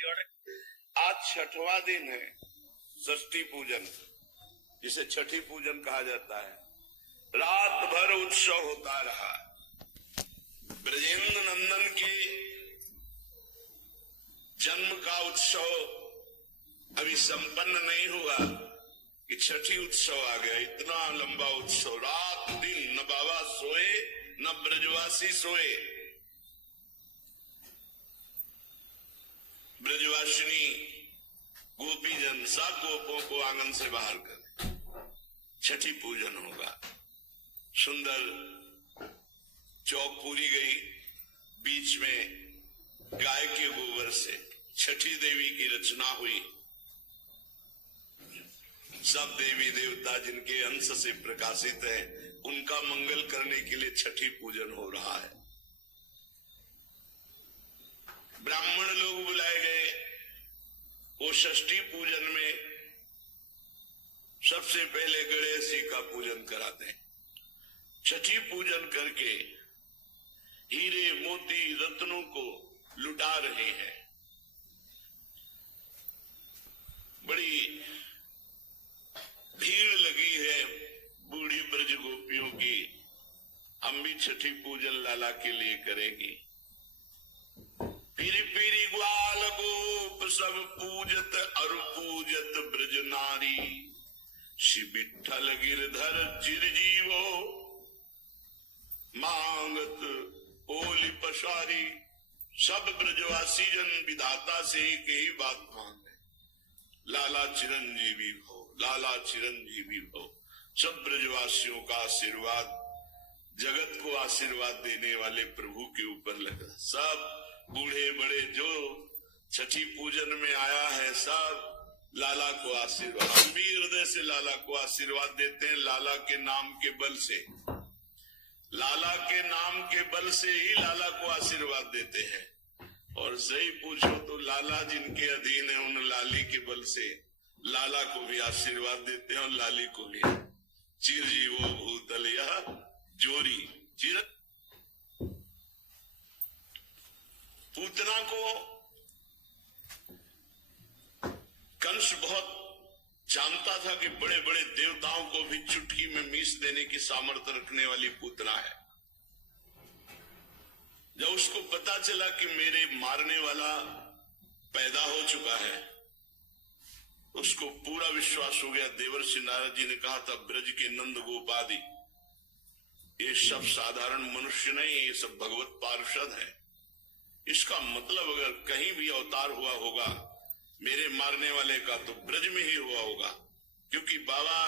आज छठवां दिन है षष्ठी पूजन, जिसे छठी पूजन कहा जाता है। रात भर उत्सव होता रहा। ब्रजेंद्र नंदन के जन्म का उत्सव अभी संपन्न नहीं हुआ कि छठी उत्सव आ गया। इतना लंबा उत्सव, रात दिन न बाबा सोए न ब्रजवासी सोए। ब्रजवासिनी गोपीजन सब गोपों को आंगन से बाहर कर छठी पूजन होगा। सुंदर चौक पूरी गई, बीच में गाय के गोबर से छठी देवी की रचना हुई। सब देवी देवता जिनके अंश से प्रकाशित है, उनका मंगल करने के लिए छठी पूजन हो रहा है। ब्राह्मण लोग बुलाए गए। वो षष्ठी पूजन में सबसे पहले गणेश जी का पूजन कराते हैं। छठी पूजन करके हीरे मोती रत्नों को लुटा रहे हैं। बड़ी भीड़ लगी है बूढ़ी ब्रज गोपियों की। हम भी छठी पूजन लाला के लिए करेंगे। पीरी पीरी ग्वाल गोप सब पूजत और पूजत ब्रज नारी। श्री विठ्ठल गिरधर चिरजीवो मांगत ओली पसारी। सब ब्रजवासी जन विधाता से एक ही बात मांगे, लाला चिरंजीवी भो, लाला चिरंजीवी भो। सब ब्रजवासियों का आशीर्वाद, जगत को आशीर्वाद देने वाले प्रभु के ऊपर लगा। सब बूढ़े बड़े जो छठी पूजन में आया है, सब लाला को आशीर्वाद, हम भी हृदय से लाला को आशीर्वाद देते हैं। लाला के नाम के बल से, लाला के नाम के बल से ही लाला को आशीर्वाद देते हैं। और सही पूछो तो लाला जिनके अधीन है, उन लाली के बल से लाला को भी आशीर्वाद देते हैं और लाली को भी। चिरजीवो भूतल यह जोरी। चिर पूतना को कंस बहुत जानता था कि बड़े बड़े देवताओं को भी चुटकी में मीस देने की सामर्थ्य रखने वाली पूतना है। जब उसको पता चला कि मेरे मारने वाला पैदा हो चुका है, उसको पूरा विश्वास हो गया। देवर्षि नारद जी ने कहा था, ब्रज के नंद गोपादि ये सब साधारण मनुष्य नहीं, ये सब भगवत पार्षद है। इसका मतलब अगर कहीं भी अवतार हुआ होगा मेरे मारने वाले का, तो ब्रज में ही हुआ होगा, क्योंकि बाबा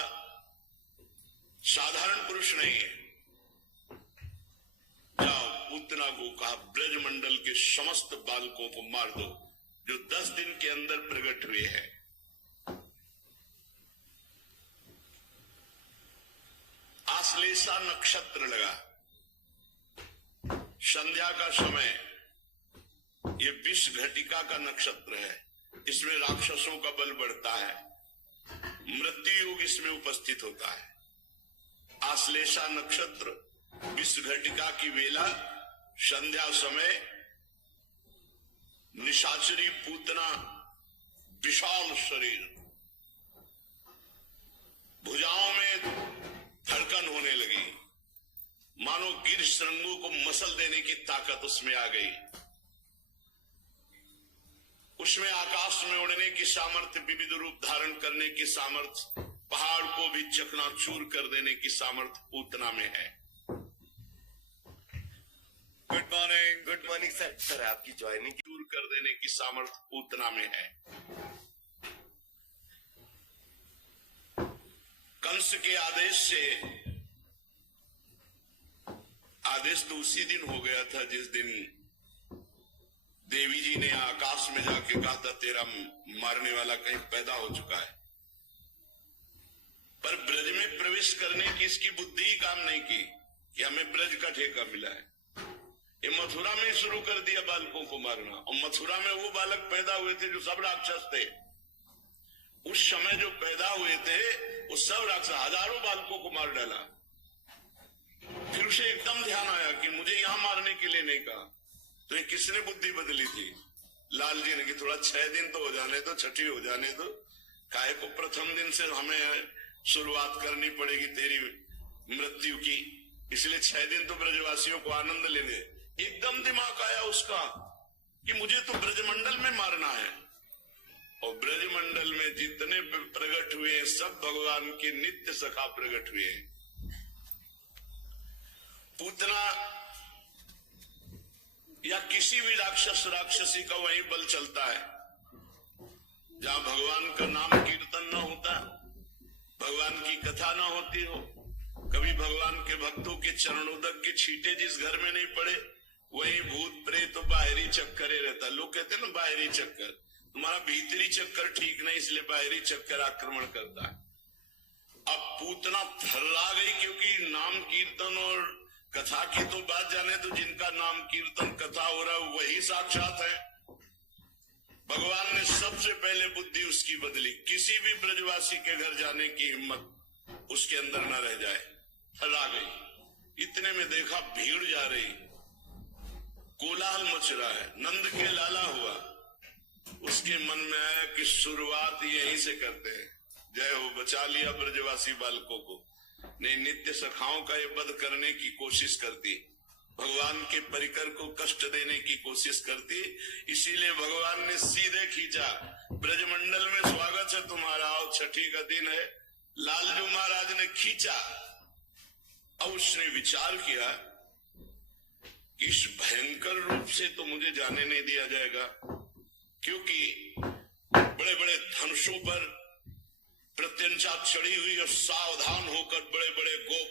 साधारण पुरुष नहीं है। जाओ, पूतना को कहा ब्रज मंडल के समस्त बालकों को मार दो जो 10 दिन के अंदर प्रकट हुए हैं। आश्लेषा नक्षत्र लगा, संध्या का समय। ये विष घटिका का नक्षत्र है। इसमें राक्षसों का बल बढ़ता है, मृत्यु योग इसमें उपस्थित होता है। आश्लेषा नक्षत्र, विष घटिका की वेला, संध्या समय। निशाचरी पूतना, विशाल शरीर, भुजाओं में धड़कन होने लगी, मानो गिर श्रृंगों को मसल देने की ताकत उसमें आ गई। उसमें आकाश में उड़ने की सामर्थ्य, विविध रूप धारण करने की सामर्थ्य, पहाड़ को भी चकनाचूर कर देने की सामर्थ्य पूतना में है। Good morning sir. सर आपकी ज्वाइनिंग दूर कर देने की सामर्थ्य पूतना में है। कंस के आदेश से, आदेश तो उसी दिन हो गया था जिस दिन देवी जी ने आकाश में जाके कहा था तेरा मारने वाला कहीं पैदा हो चुका है। पर ब्रज में प्रवेश करने की इसकी बुद्धि ही काम नहीं की कि हमें ब्रज का ठेका मिला है। ये मथुरा में शुरू कर दिया बालकों को मारना। और मथुरा में वो बालक पैदा हुए थे जो सब राक्षस थे। उस समय जो पैदा हुए थे वो सब राक्षस, हजारों बालकों को मार डाला। फिर उसे एकदम ध्यान आया कि मुझे यहां मारने के लिए नहीं कहा, तो ये किसने बुद्धि बदली थी? लाल जी ने कि थोड़ा 6 दिन तो हो जाने दो, छठी हो जाने दो, काहे को प्रथम दिन से हमें शुरुआत करनी पड़ेगी तेरी मृत्यु की, इसलिए 6 दिन तो ब्रजवासियों को आनंद लेने। एकदम दिमाग आया उसका कि मुझे तो ब्रजमंडल में मारना है, और ब्रजमंडल में जितने प्रकट हुए हैं सब भगवान के नित्य सखा प्रकट हुए हैं। पूतना या किसी भी राक्षसी का वही बल चलता है जहां भगवान का नाम कीर्तन न होता, भगवान की कथा न होती हो, कभी भगवान के भक्तों के चरणोदक के छींटे जिस घर में नहीं पड़े, वही भूत प्रेत तो बाहरी चक्कर रहता। लोग कहते हैं ना बाहरी चक्कर, तुम्हारा भीतरी चक्कर ठीक नहीं इसलिए बाहरी चक्कर आक्रमण करता है। अब पूतना थर्रा गई क्योंकि नाम कीर्तन और कथा की तो बात जाने तो जिनका नाम कीर्तन कथा हो रहा है वही साक्षात है। भगवान ने सबसे पहले बुद्धि उसकी बदली, किसी भी ब्रजवासी के घर जाने की हिम्मत उसके अंदर न रह जाए। थर्रा गई। इतने में देखा भीड़ जा रही, कोलाहल मच रहा है, नंद के लाला हुआ। उसके मन में आया कि शुरुआत यहीं से करते हैं। जय हो, बचा लिया ब्रजवासी बालकों को। नहीं, नित्य सखाओं का ये वध करने की कोशिश करती, भगवान के परिकर को कष्ट देने की कोशिश करती, इसीलिए भगवान ने सीधे खींचा, ब्रजमंडल में स्वागत है तुम्हारा, आओ छठी का दिन है। लालजू महाराज ने खींचा। अब उसने विचार किया कि इस भयंकर रूप से तो मुझे जाने नहीं दिया जाएगा, क्योंकि बड़े बड़े धनुषों पर प्रत्यंचा चढ़ी हुई और सावधान होकर बड़े बड़े गोप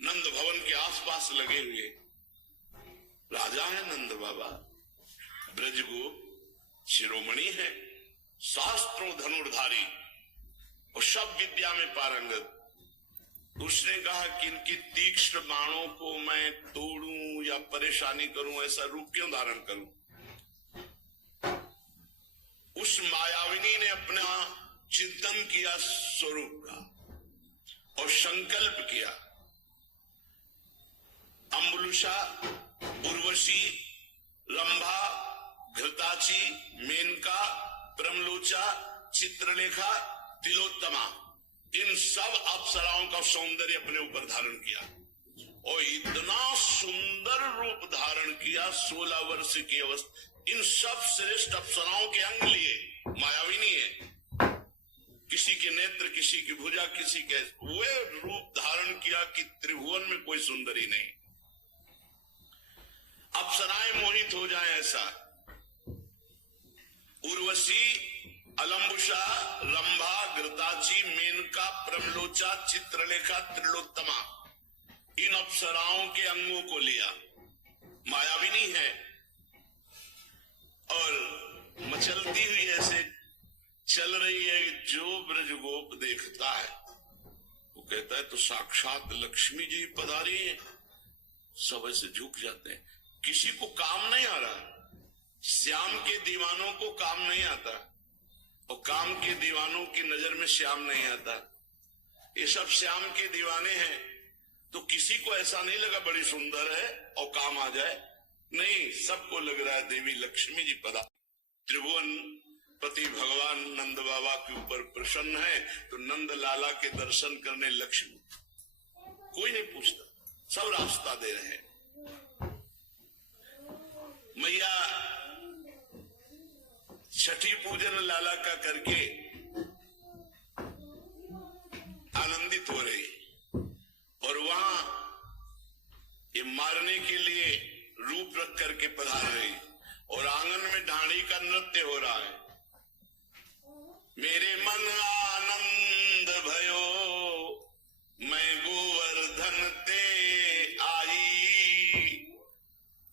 नंद भवन के आसपास लगे हुए। राजा है नंद बाबा, ब्रज गोप शिरोमणि है, शास्त्रों धनुर्धारी और सब विद्या में पारंगत। उसने कहा कि इनकी तीक्ष्ण बाणों को मैं तोड़ूं या परेशानी करूं, ऐसा रूप क्यों धारण करूं। उस मायाविनी ने अपना चिंतन किया स्वरूप का और संकल्प किया, अम्बुलुषा, उर्वशी, रंभा, घृताची, मेनका, प्रमलोचा, चित्रलेखा, तिलोत्तमा, इन सब अप्सराओं का सौंदर्य अपने ऊपर धारण किया और इतना सुंदर रूप धारण किया। 16 वर्ष की अवस्था, इन सब श्रेष्ठ अप्सराओं के अंग लिए, मायाविनी है, किसी के नेत्र, किसी की भुजा, किसी के वे रूप धारण किया कि त्रिभुवन में कोई सुंदरी नहीं, अप्सराएं मोहित हो जाएं ऐसा। उर्वशी, अलम्बुषा, रंभा, घृताची, मेनका, प्रमलोचा, चित्रलेखा, त्रिलोत्तमा, इन अप्सराओं के अंगों को लिया। मायाविनी है और मचलती हुई ऐसे चल रही है, जो ब्रजगोप देखता है वो कहता है तो साक्षात लक्ष्मी जी पधारी है। सब ऐसे झुक जाते हैं, किसी को काम नहीं आ रहा। श्याम के दीवानों को काम नहीं आता और काम के दीवानों की नजर में श्याम नहीं आता। ये सब श्याम के दीवाने हैं, तो किसी को ऐसा नहीं लगा बड़ी सुंदर है और काम आ जाए, नहीं, सबको लग रहा है देवी लक्ष्मी जी पधारी। त्रिभुवन पति भगवान नंद बाबा के ऊपर प्रसन्न है, तो नंद लाला के दर्शन करने लक्ष्मी, कोई नहीं पूछता, सब रास्ता दे रहे हैं। मैया छठी पूजन लाला का करके आनंदित हो रही और वहां ये मारने के लिए रूप रख करके पधार रही और आंगन में ढाणी का नृत्य हो रहा है। मेरे मन आनंद भयो, मैं गोवर्धन ते आई,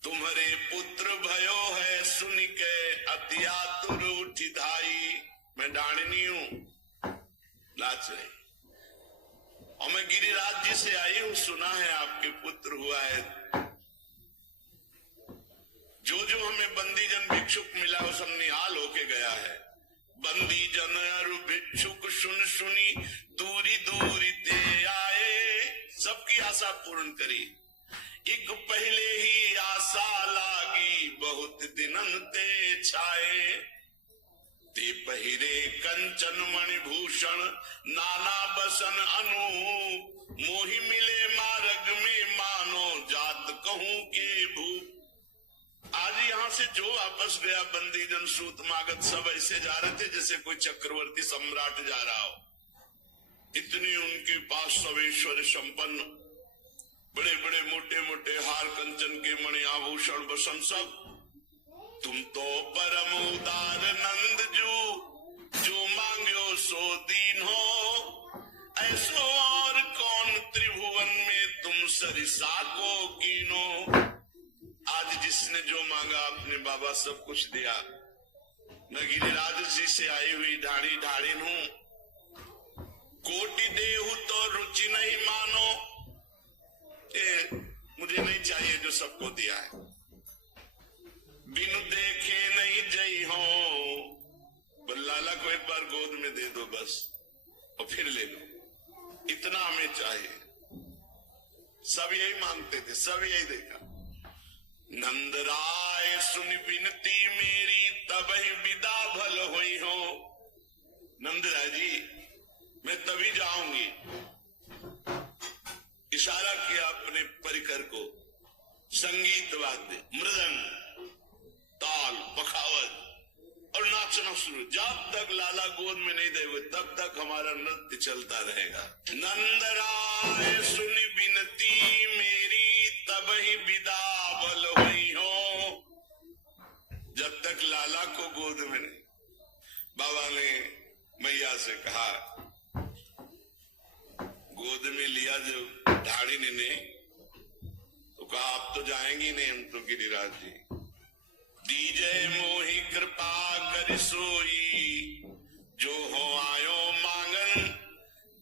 तुम्हारे पुत्र भयो है सुन के अति आतुर उठी धाई। मैं डांडनी हूं, नाच रही, और मैं गिरिराज जी से आई हूं, सुना है आपके पुत्र हुआ है। जो जो हमें बंदी जन भिक्षुक मिला वो सब निहाल होके गया है। बंदी जन और भिक्षुक सुन सुनी दूरी दूरी ते आए, सबकी आशा पूर्ण करी। एक पहले ही आशा लागी बहुत दिनन ते छाए, ते पहिरे कंचन मणिभूषण नाना बसन अनूप, मोहि मिले मार्ग में मानो जात कहूं के भूप। आज यहाँ से जो वापस गया बंदी जन सूत मागत सब ऐसे जा रहे थे जैसे कोई चक्रवर्ती सम्राट जा रहा हो। इतनी उनके पास सब ऐश्वर्य संपन्न, बड़े बड़े मोटे मोटे हार कंचन के मणि आभूषण बसन सब। तुम तो परम उदार नंद जो मांग्यो सो दीन हो, ऐसो और कौन त्रिभुवन में तुम सरिसा को कीनो। आज जिसने जो मांगा अपने बाबा सब कुछ दिया। मैं गिरिराज जी से आई हुई ढाड़ी ढाड़ीन हूं, कोटि देहु तो रुचि नहीं मानो। मुझे नहीं चाहिए जो सबको दिया है, बिनु देखे नहीं जई हो। लाला को एक बार गोद में दे दो बस और फिर ले लो, इतना हमें चाहिए। सब यही मांगते थे, सब यही देखा। नंद राय सुन विनती मेरी तब ही विदा भल हुई हो। नंद राय जी मैं तभी जाऊंगी। इशारा किया अपने परिकर को, संगीत वाद्य मृदंग ताल पखावत और नाचना शुरू। जब तक लाला गोद में नहीं देंगे तब तक हमारा नृत्य चलता रहेगा। नंद राय सुन विनती मेरी तब ही विदा भल हुई हो। जब तक लाला को गोद में नहीं, बाबा ने मैया से कहा, गोद में लिया जब ढाड़ीनी ने तो कहा आप तो जाएंगी नहीं, हम तो गिरिराज जी। दीजे मोहि कृपा कर सोई, जो हो आयो मांगन,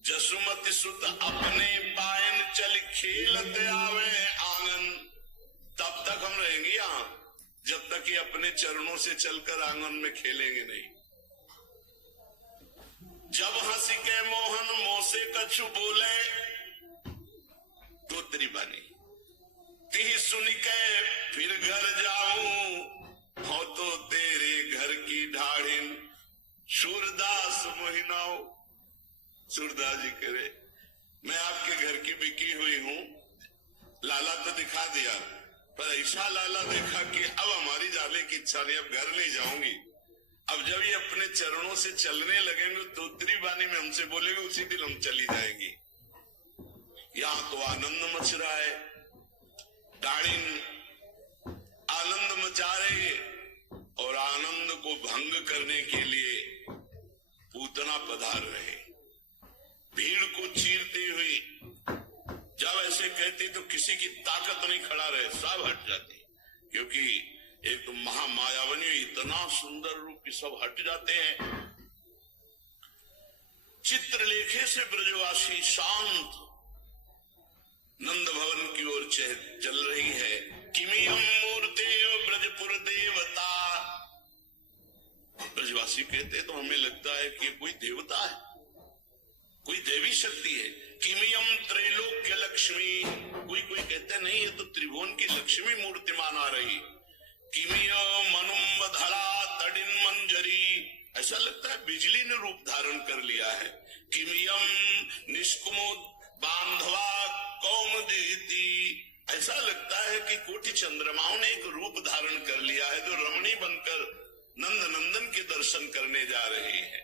जसुमति सुत अपने पायन चल खेलत आवे आंगन। तब तक हम रहेंगे यहाँ जब तक ये अपने चरणों से चलकर आंगन में खेलेंगे नहीं। जब हंसी के मोहन मोसे कछु बोले, तो त्रिबानी ती सुन के फिर घर जाऊं, हो तो तेरे घर की ढाढ़िन सूरदास मोहिनाओ। सूरदास जी करे मैं आपके घर की बिकी हुई हूँ। लाला तो दिखा दिया, पर ऐसा लाला देखा कि अब हमारी जाने की इच्छा नहीं, अब घर नहीं जाऊंगी। अब जब ये अपने चरणों से चलने लगेंगे तो त्रिबानी में हमसे बोलेंगे, उसी दिन हम चली जाएंगी। यहाँ तो आनंद मच रहा है, डाड़िन आनंद मचा रही है, और आनंद को भंग करने के लिए पूतना पधार रहे। भीड़ को चीरती हुई जब ऐसे कहती तो किसी की ताकत नहीं खड़ा रहे, सब हट जाती। क्योंकि एक तो महामायावनी इतना सुंदर रूप की सब हट जाते हैं। चित्रलेखे से ब्रजवासी शांत नंद भवन की ओर चल रही है। किमियम मूर्ते ब्रजपुर देवता। ब्रजवासी कहते तो हमें लगता है कि कोई देवता है, कोई देवी शक्ति है। किमियम त्रैलोक्य लक्ष्मी। कोई कहते नहीं, ये तो त्रिभुवन की लक्ष्मी मूर्तिमान आ रही। किमियो मनुम धरा तडिन मंजरी। ऐसा लगता है बिजली ने रूप धारण कर लिया है। किमियम निष्कुमुद बांधवा कौमुदीति। ऐसा लगता है कि कोटि चंद्रमाओं ने एक रूप धारण कर लिया है, जो रमणी बनकर नंद नंदन के दर्शन करने जा रही है।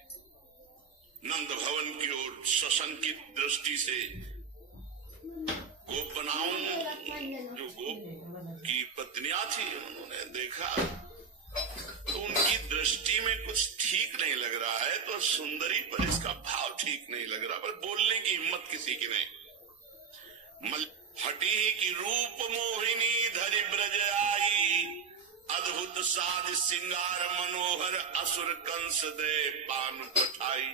नंद भवन की ओर सशंकित दृष्टि से गोपनाओं, जो गोप की पत्नियां थी, उन्होंने देखा तो उनकी दृष्टि में कुछ ठीक नहीं लग रहा है। तो सुंदरी पर इसका भाव ठीक नहीं लग रहा, पर बोलने की हिम्मत किसी की नहीं। हटी की रूप मोहिनी धरि ब्रज आई, अद्भुत साज सिंगार मनोहर असुर कंस दे पान पठाई।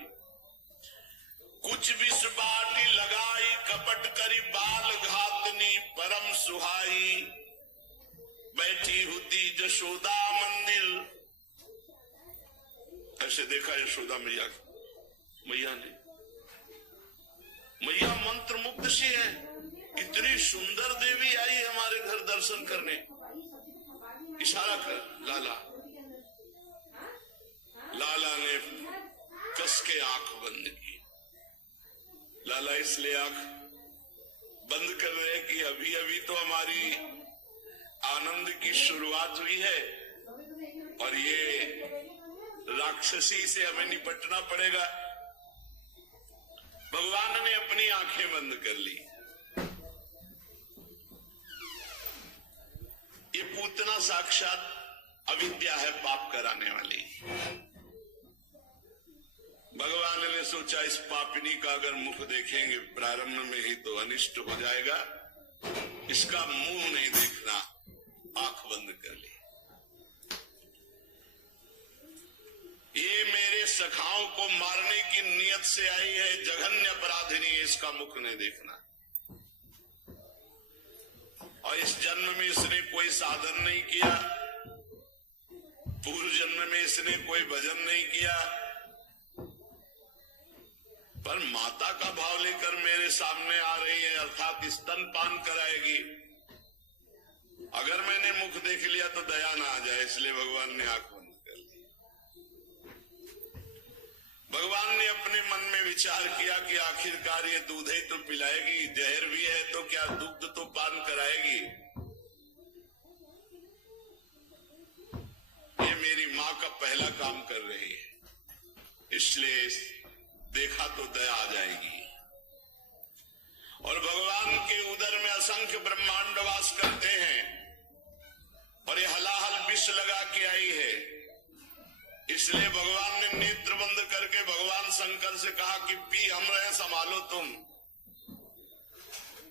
कुछ विष बाटी लगाई कपट करी बाल घातनी परम सुहाई। बैठी होती जशोदा मंदिर। ऐसे देखा यशोदा मैया ने। मैया मंत्र मुग्ध सी है, कितनी सुंदर देवी आई हमारे घर दर्शन करने। इशारा कर लाला। लाला ने कस के आंख बंद की। लाला इसलिए आंख बंद कर रहे कि अभी अभी तो हमारी आनंद की शुरुआत हुई है और ये राक्षसी से हमें निपटना पड़ेगा। भगवान ने अपनी आंखें बंद कर ली। ये पूतना साक्षात अविद्या है, पाप कराने वाली। भगवान ने सोचा इस पापिनी का अगर मुख देखेंगे प्रारंभ में ही तो अनिष्ट हो जाएगा, इसका मुंह नहीं देखना। आंख बंद कर ली। ये मेरे सखाओं को मारने की नियत से आई है, जघन्य अपराधिनी, इसका मुख नहीं देखना। और इस जन्म में इसने कोई साधन नहीं किया, पूर्व जन्म में इसने कोई भजन नहीं किया, पर माता का भाव लेकर मेरे सामने आ रही है, अर्थात स्तनपान कराएगी। अगर मैंने मुख देख लिया तो दया ना आ जाए, इसलिए भगवान ने आंख बंद कर ली। भगवान ने अपने मन में विचार किया कि आखिरकार ये दूध ही तो पिलाएगी, जहर भी है तो क्या दुग्ध तो पान कराएगी। ये मेरी माँ का पहला काम कर रही है, इसलिए देखा तो दया आ जाएगी। और भगवान के उदर में असंख्य ब्रह्मांड वास करते हैं और ये हलाहल विष लगा के आई है, इसलिए भगवान ने नेत्र बंद करके भगवान शंकर से कहा कि पी हम रहे, संभालो तुम,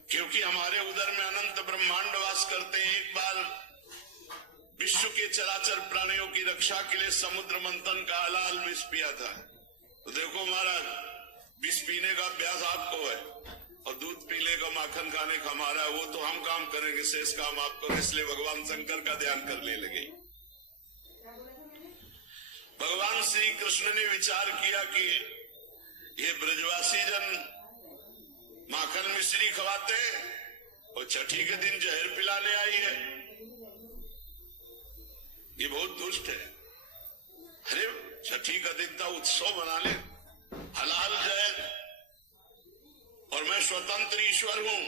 क्योंकि हमारे उदर में अनंत ब्रह्मांड वास करते हैं। एक बार विश्व के चराचर प्राणियों की रक्षा के लिए समुद्र मंथन का हलाहल विष पिया था। तो देखो महाराज, विष पीने का अभ्यास आपको है और दूध पीने का, माखन खाने का हमारा, वो तो हम काम करेंगे, शेष काम आप करो। इसलिए भगवान शंकर का ध्यान करने लगे। भगवान श्री कृष्ण ने विचार किया कि ये ब्रजवासी जन माखन मिश्री खवाते और छठी के दिन जहर पिलाने आई है, ये बहुत दुष्ट है। अरे छठी का दिन था, उत्सव मना ले, हलाल जहर, और मैं स्वतंत्र ईश्वर हूं,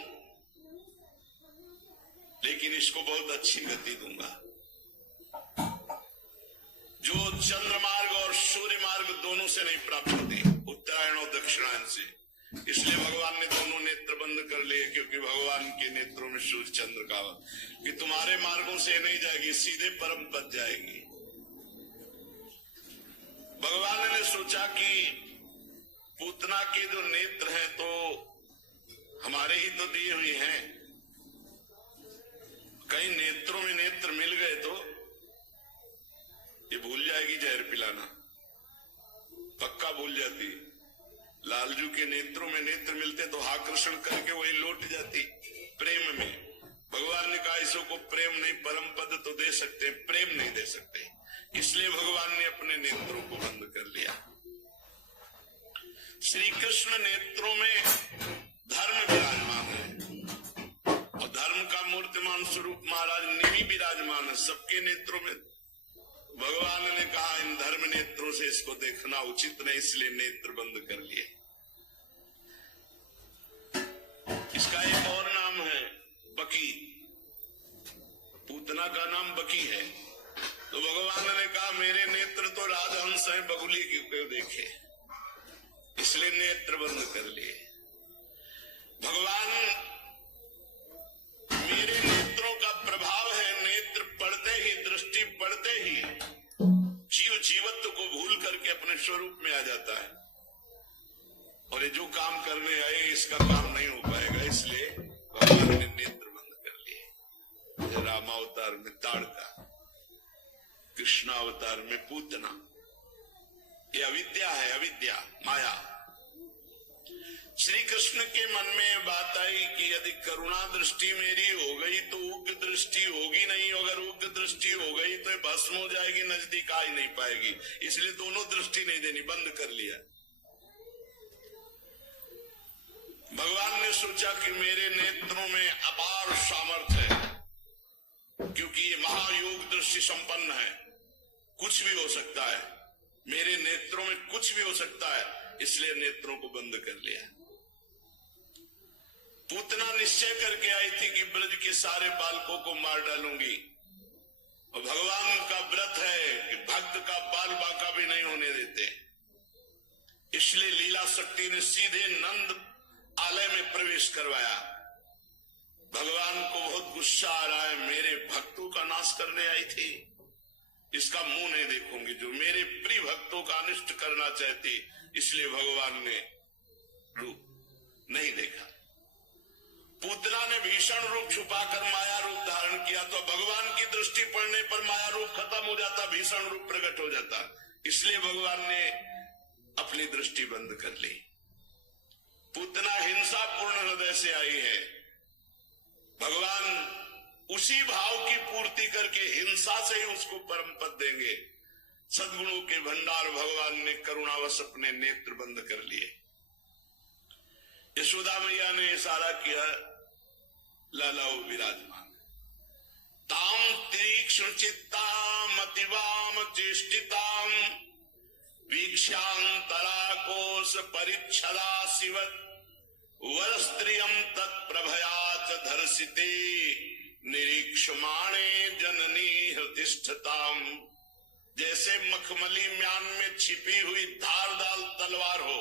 लेकिन इसको बहुत अच्छी गति दूंगा। जो चंद्र मार्ग और सूर्य मार्ग दोनों से नहीं प्राप्त होती, उत्तरायण और दक्षिणायन से। इसलिए भगवान ने दोनों नेत्र बंद कर लिए, क्योंकि भगवान के नेत्रों में सूर्य चंद्र का कि तुम्हारे मार्गों से नहीं जाएगी, सीधे परम पद जाएगी। भगवान ने सोचा कि पूतना के जो नेत्र हैं तो हमारे ही तो दिए हुए हैं, कहीं नेत्रों में नेत्र मिल गए तो ये भूल जाएगी जहर पिलाना, पक्का भूल जाती। लालजू के नेत्रों में नेत्र मिलते तो आकर्षण करके वही लौट जाती प्रेम में। भगवान ने कहा इसको प्रेम नहीं, परम पद तो दे सकते, प्रेम नहीं दे सकते, इसलिए भगवान ने अपने नेत्रों को बंद कर लिया। श्री कृष्ण नेत्रों में धर्म विराजमान है और धर्म का मूर्तिमान स्वरूप महाराज निमि विराजमान है सबके नेत्रों में। भगवान ने कहा इन धर्म नेत्रों से इसको देखना उचित नहीं, इसलिए नेत्र बंद कर लिए। इसका एक और नाम है बकी, पूतना का नाम बकी है। तो भगवान ने कहा मेरे नेत्र तो राजहंस है, बगुली क्यों देखे, इसलिए नेत्र बंद कर लिए। भगवान मेरे नेत्रों का प्रभाव है, नेत्र पढ़ते ही, दृष्टि पढ़ते ही जीव जीवत्व को भूल करके अपने स्वरूप में आ जाता है, और ये जो काम करने आए इसका काम नहीं हो पाएगा, इसलिए भगवान ने नेत्र बंद कर लिए। रामावतार में ताड़का, कृष्णावतार में पूतना। ये अविद्या है, अविद्या माया। श्री कृष्ण के मन में बात आई कि यदि करुणा दृष्टि मेरी हो गई तो उग्र दृष्टि होगी नहीं, अगर उग्र दृष्टि हो गई तो भस्म हो जाएगी, नजदीक आ ही नहीं पाएगी, इसलिए दोनों दृष्टि नहीं देनी, बंद कर लिया। भगवान ने सोचा कि मेरे नेत्रों में अपार सामर्थ्य है, क्योंकि ये महायोग दृष्टि संपन्न है, कुछ भी हो सकता है, मेरे नेत्रों में कुछ भी हो सकता है, इसलिए नेत्रों को बंद कर लिया। पूतना निश्चय करके आई थी कि ब्रज के सारे बालकों को मार डालूंगी, और भगवान का व्रत है कि भक्त का बाल बांका भी नहीं होने देते, इसलिए लीला शक्ति ने सीधे नंद आलय में प्रवेश करवाया। भगवान को बहुत गुस्सा आ रहा है, मेरे भक्तों का नाश करने आई थी, इसका मुंह नहीं देखूंगी, जो मेरे प्रिय भक्तों का अनिष्ट करना चाहती, इसलिए भगवान ने रूप नहीं देखा। पूतना ने भीषण रूप छुपाकर माया रूप धारण किया, तो भगवान की दृष्टि पड़ने पर माया रूप खत्म हो जाता, भीषण रूप प्रकट हो जाता, इसलिए भगवान ने अपनी दृष्टि बंद कर ली। पूतना हिंसापूर्ण हृदय से आई है, भगवान उसी भाव की पूर्ति करके हिंसा से ही उसको परम पद देंगे। सद्गुणों के भंडार भगवान ने करुणावश अपने नेत्र बंद कर लिए। यशोदा मैया ने इशारा किया, लालाओ विराजमान, ताम तीक्ष्ण चित्ताम अतिवाम चेष्टिताम वीक्षांतरा कोश परिच्छदा शिवत वरस्त्रियम तत्प्रभयाच धर्षिते निरीक्षमाणे जननी हृदिष्ठताम। जैसे मखमली म्यान में छिपी हुई धारदार तलवार हो,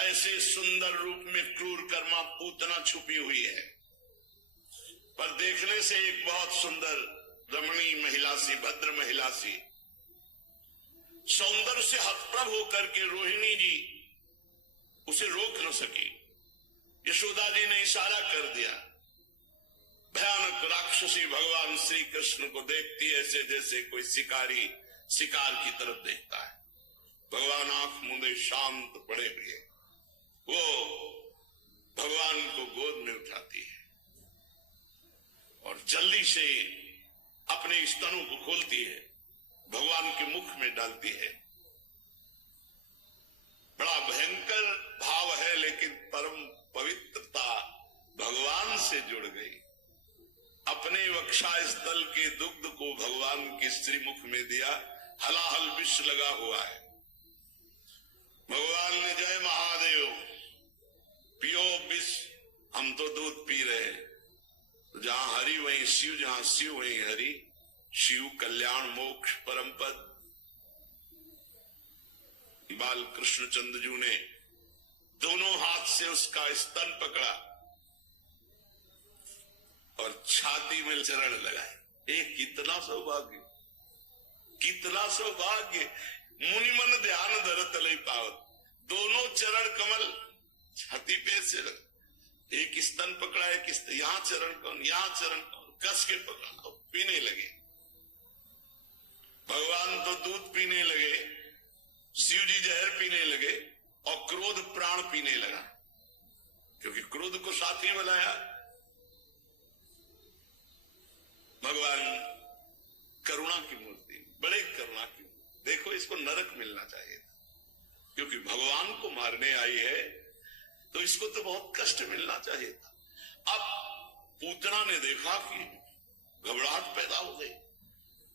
ऐसे सुंदर रूप में क्रूर कर्मा पूतना छुपी हुई है, पर देखने से एक बहुत सुंदर रमणीय महिला सी, भद्र महिला सी, सौंदर्य से हतप्रभ होकर के रोहिणी जी उसे रोक न सकी। यशोदा जी ने इशारा कर दिया। भयानक राक्षसी भगवान श्री कृष्ण को देखती ऐसे जैसे कोई शिकारी शिकार की तरफ देखता है। भगवान आंख मूंदे शांत पड़े हुए, वो भगवान को गोद में उठाती है और जल्दी से अपने स्तनों को खोलती है, भगवान के मुख में डालती है। बड़ा भयंकर भाव है, लेकिन परम पवित्रता भगवान से जुड़ गई। अपने वक्षा स्थल के दुग्ध को भगवान के श्रीमुख में दिया, हलाहल विष लगा हुआ है। भगवान ने जय महादेव, पियो विष, हम तो दूध पी रहे हैं। जहां हरि वहीं शिव, जहां शिव वहीं हरि, शिव कल्याण मोक्ष परम पद। बाल कृष्ण चंद्रजू ने दोनों हाथ से उसका स्तन पकड़ा और छाती में चरण लगाए। एक कितना सौभाग्य, कितना सौभाग्य। मुनि मन ध्यान धरत लई पावत, दोनों चरण कमल छाती पे से एक स्तन पकड़ा, एक यहाँ चरण कौन, यहाँ चरण कौन, कस के पकड़ा और पीने लगे। भगवान तो दूध पीने लगे, शिव जी जहर पीने लगे और क्रोध प्राण पीने लगा, क्योंकि क्रोध को साथी बनाया। भगवान करुणा की मूर्ति, बड़े करुणा की। देखो, इसको नरक मिलना चाहिए था, क्योंकि भगवान को मारने आई है तो इसको तो बहुत कष्ट मिलना चाहिए था। अब पूतना ने देखा कि घबराहट पैदा हो गई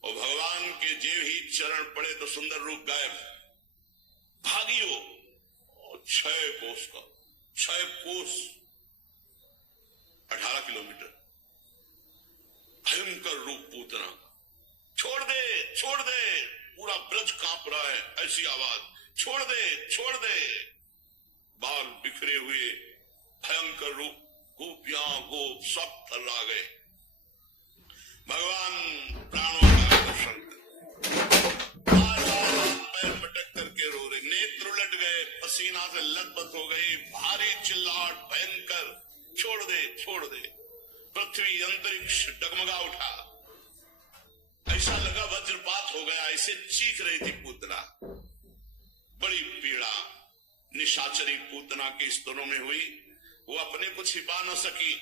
और भगवान के जेव ही चरण पड़े तो सुंदर रूप गायब। भागी हो और 6 कोस का, 6 कोस 18 किलोमीटर भयंकर रूप पूतना का। छोड़ दे, छोड़ दे, पूरा ब्रज कांप रहा है, ऐसी आवाज, छोड़ दे, छोड़ दे। बाल बिखरे हुए भयंकर रूप, गोपियां गोप सब थर्रा गए। भगवान प्राणों का आकर्षण पैर पटक करके रो रहे, नेत्र उलट गए, पसीना से लथपथ हो गई, भारी चिल्लाहट भयंकर, छोड़ दे, छोड़ दे। पृथ्वी अंतरिक्ष डगमगा उठा, ऐसा लगा वज्रपात हो गया, ऐसे चीख रही थी पूतना। बड़ी पीड़ा निशाचरी पूतना के स्तनों में हुई, वो अपने को छिपा न सकी,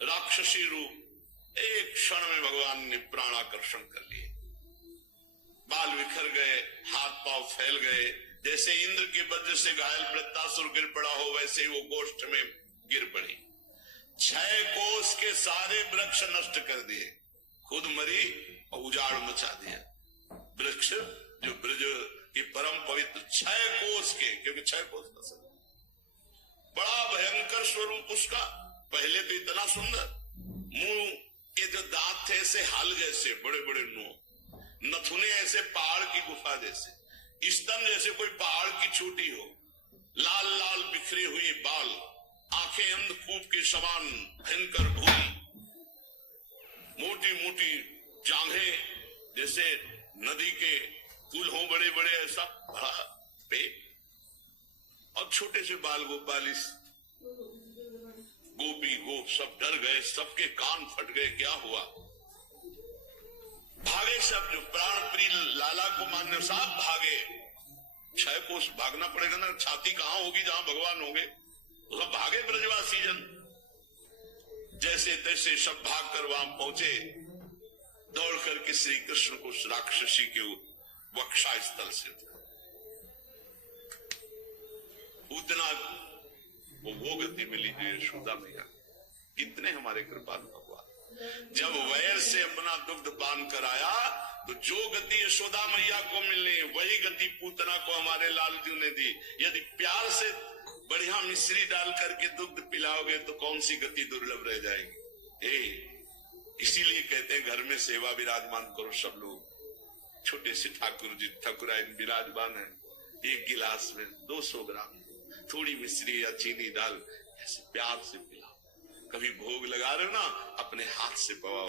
राक्षसी रूप एक क्षण में भगवान ने प्राणाकर्षण कर लिए। बाल बिखर गए, हाथ पांव फैल गए, जैसे इंद्र के वज्र से घायल वृत्तासुर गिर पड़ा हो, वैसे ही वो गोष्ठ में गिर पड़ी। 6 कोस के सारे वृक्ष नष्ट कर दिए, खुद मरी और उजाड़ मचा दिया। वृक्ष जो ब्रज के परम पवित्र 6 कोस के, क्योंकि 6 कोस का सब बड़ा भयंकर स्वरूप उसका। पहले तो इतना सुंदर, मुंह के जो दांत थे ऐसे हल जैसे बड़े बड़े मुंह, नथुने ऐसे पहाड़ की गुफा जैसे, स्तन जैसे कोई पहाड़ की चोटी हो, लाल लाल बिखरे हुए बाल, आंखें अंधकूप के समान भयंकर भूमि, मोटी मोटी जांघें जैसे नदी के पुल हो बड़े बड़े, ऐसा बड़ा पेट और छोटे से बाल गोपालिस। गोपी गोप सब डर गए, सबके कान फट गए, क्या हुआ? भागे सब, जो प्राण प्रिय लाला को मानने साहब भागे। 6 कोस भागना पड़ेगा ना, छाती कहां होगी जहां भगवान होंगे, सब भागे ब्रजवासी जन। जैसे तैसे सब भाग कर वहां पहुंचे, दौड़ करके श्री कृष्ण को राक्षसी के वक्षा स्थल से उतना वो गति मिली जो यशोदा मैया। कितने हमारे कृपालु भगवान। जब वैर से अपना दुग्ध पान कराया तो जो गति यशोदा मैया को मिलनी वही गति पूतना को हमारे लालजू ने दी। यदि प्यार से बढ़िया मिश्री डाल करके दुग्ध पिलाओगे तो कौन सी गति दुर्लभ रह जाएगी। इसीलिए कहते हैं घर में सेवा विराजमान करो सब लोग। छोटे से ठाकुर जी ठाकुराइन विराजमान है, 1 गिलास में 200 ग्राम थोड़ी मिश्री या चीनी डाल ऐसे प्यार से पिलाओ। कभी भोग लगा रहे हो ना, अपने हाथ से पवाओ,